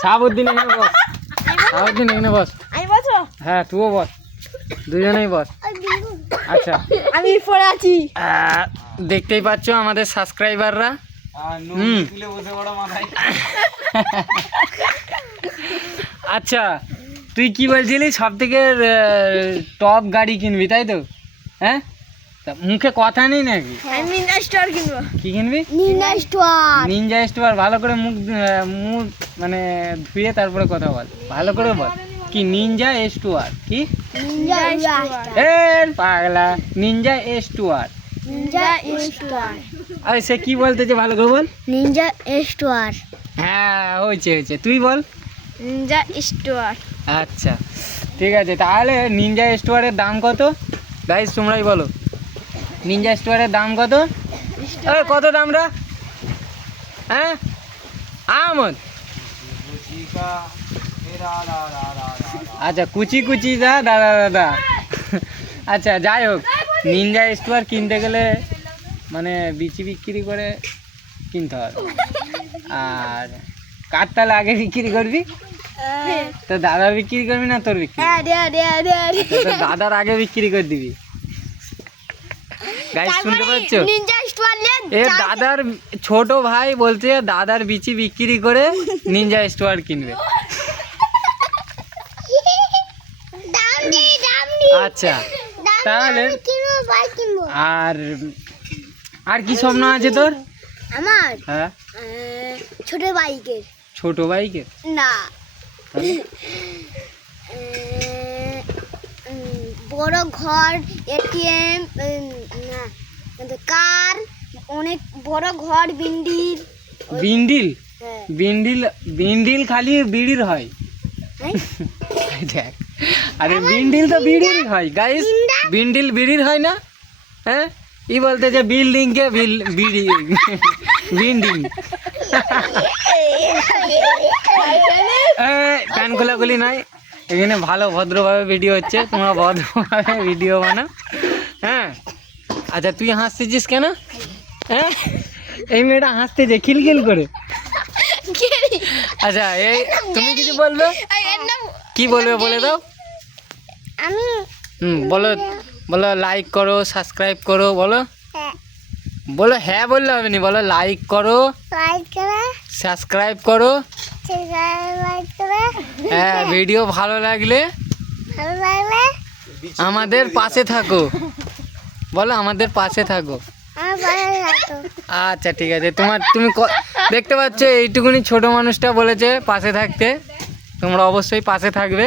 শাহাবুদ্দিন এখানে বস, শাহাবুদ্দিন এখানে বস। হ্যাঁ তুইও বস, দুজনেই বস। আচ্ছা আমি পড়ে আছি। দেখতেই পাচ্ছ আমাদের সাবস্ক্রাইবাররা। আচ্ছা তুই কি বলছিলি সব থেকে টপ গাড়ি কিনবি তাই তো? হ্যাঁ তা মুখে কথা নেই নাকি? আমি নিনজা স্টার কিনবো। কি কিনবি? Ninja star. Ninja star. ভালো করে মুখ মুখ মানে ধুয়ে তারপরে কথা বল, ভালো করে বল। কি নিনজা স্টার? কি নিনজা স্টার। এ পাগলা, নিনজা স্টার। Ninja star. আরে সে কি বলতেছে ভালো করে বল। Ninja star. হ্যাঁ হয়েছে হয়েছে, তুই বল। Ninja star. আচ্ছা ঠিক আছে, তাহলে নিনজা স্টোয়ারের দাম কত গাইস তোমরাই বলো। নিনজা স্টোয়ারের দাম কত? কত দাম রা? হ্যাঁ আহমদ। আচ্ছা কুচি কুচি দা দাদা দাদা। আচ্ছা যাই হোক, নিনজা স্টোয়ার কিনতে গেলে মানে বিচি বিক্রি করে কিনতে হবে। আর কার তাহলে আগে বিক্রি করবি? তো দাদা বিক্রি করবি না তোর বিক্রি? তোর দাদার আগে বিক্রি করে দিবি। গাইস শুনতে পাচ্ছ? এ দাদার ছোট ভাই বলছে দাদার বিচি বিক্রি করে নিনজা স্টোয়ার কিনবে। আচ্ছা তাহলে আর আর কি স্বপ্ন আছে তোর? আমার হ্যাঁ ছোট বাইকের। ছোট বাইকের না, বড় ঘর, এটিএম, কার, অনেক বড় ঘর, বিন্ডিল। বিন্ডিল? হ্যাঁ। বিন্ডিল? বিন্ডিল খালি বিড়ির হয়। হ্যাঁ? দেখ আরে বিন্ডিল তো বিড়ির হয় গাইস, বিন্ডিল বিড়ির হয় না? হ্যাঁ ই বলতে যে বিল্ডিং কে বিড়ি বিন্ডিং। প্যান খোলাখুলি নয় এখানে, ভালো ভদ্রভাবে ভিডিও হচ্ছে, তোমরা ভদ্রভাবে ভিডিও বানাও। হ্যাঁ আচ্ছা তুই হাসতেছিস কেন? হ্যাঁ এই মেয়েটা হাসতেছে খিলখিল করে। আচ্ছা এই তুমি কিছু বলবে? কি বলবে বলে দাও। আমি বলো বলো, লাইক করো, সাবস্ক্রাইব করো, বলো। বলো হ্যাঁ বললে হবে না, বলো লাইক করো, সাবস্ক্রাইব করো। হ্যাঁ ভিডিও ভালো লাগলে আমাদের পাশে থাকো, বলো আমাদের পাশে থাকো। আচ্ছা ঠিক আছে, তুমি দেখতে পাচ্ছ এইটুকুনি ছোট মানুষটা বলেছে পাশে থাকতে, তোমরা অবশ্যই পাশে থাকবে।